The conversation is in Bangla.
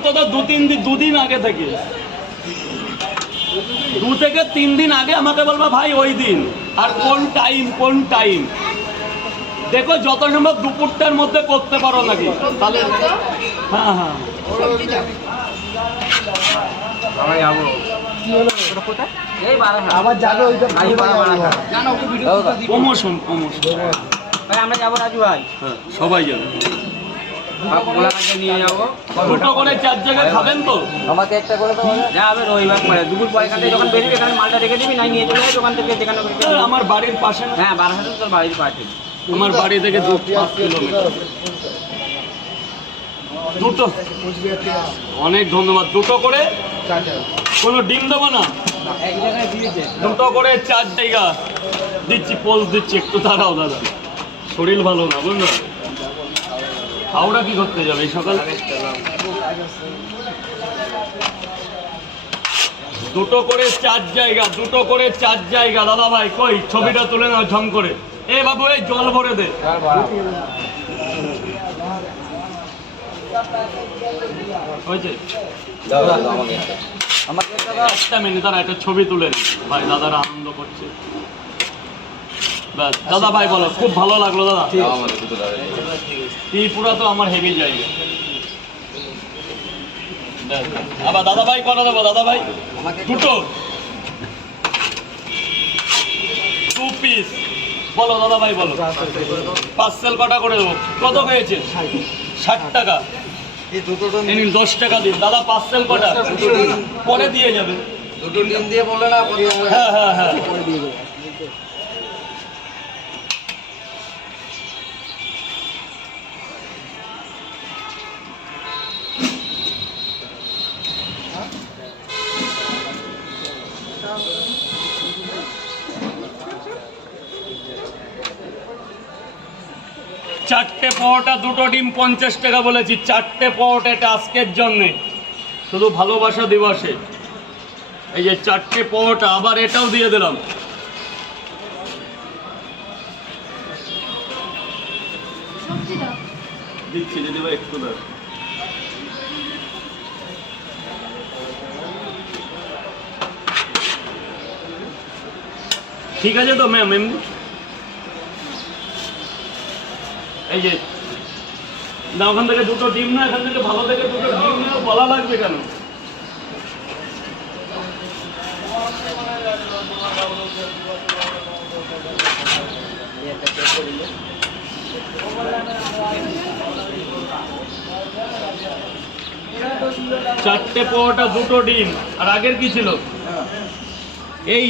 অন্তত দুদিন আগে থেকে 2 থেকে 3 দিন আগে আমাকে বলবা ভাই ওই দিন আর কোন টাইম দেখো যত সম্ভব দুপুরটার মধ্যে করতে পারো নাকি তাহলে হ্যাঁ হ্যাঁ আবার যাবে প্রমোশন আমরা যাবো রাজু ভাই, হ্যাঁ সবাই যাবে। নিয়ে যাবো দুটো করে 4 জায়গায় খাবেন তো? আমাকে একটা করে তো যাবে রবিবার পরে দুপুর পরে এখান থেকে যখন বেরিয়ে এখানে মালটা রেখে দিবি নাই নিয়ে চলে যাবে দোকান থেকে যেখানে আমার বাড়ির পাশে। হ্যাঁ 12,000 তোর বাড়ির পাশে, আমার বাড়ি থেকে 5 কিলোমিটার। দুটো অনেক ধন্যবাদ। দুটো করে কোনো ডিম দেবো না, এক জায়গায় দিয়েছে দুটো করে 4 জায়গা দিচ্ছি, পোজ দিচ্ছি। একটু দাঁড়াও দাদা, শরীর ভালো না বুঝলো। হাওড়া কি করতে যাবে এই সকালে? দুটো করে 4 জায়গা, দুটো করে 4 জায়গা। দাদা ভাই কই ছবিটা তুলে নাও ঝম করে। এ বাবু এই জল ভরে দে। হয়েছে? একটা মিনিট দাঁড়া, একটা ছবি তুলে নি ভাই, দাদারা আনন্দ করছে। ব্যাস দাদা ভাই বলো, খুব ভালো লাগলো দাদা। ত্রিপুরা তো আমার হেভি জায়গা। আবার দাদা ভাই কটা দেবো? দাদা ভাই দুটো 2 পিস বলো দাদা ভাই বলো। পার্সেল কটা করে দেবো? কত হয়েছে? 60 টাকা। 10 টাকা দিন দাদা। পার্সেল কটা? পরে দিয়ে যাবে। দুটো ডিম দিয়ে বললে না? হ্যাঁ হ্যাঁ হ্যাঁ। চারটে পরোটা, দুটো ডিম 50 টাকা বলেছি। 4টে পরোটা, এটা আজকের জন্যে শুধু ভালোবাসা দিবসে। এই যে 4টে পরোটা, আবার এটাও দিয়ে দিলাম। দিচ্ছি দিদি ভাই, একটু দাও। ঠিক আছে তো ম্যাম? এমনি এই যে না, ওখান থেকে দুটো ডিম না, এখান থেকে ভালো থেকে দুটো ডিম না, বলা লাগবে কেন? চারটে পরোটা, দুটো ডিম, আর আগের কি ছিল? এই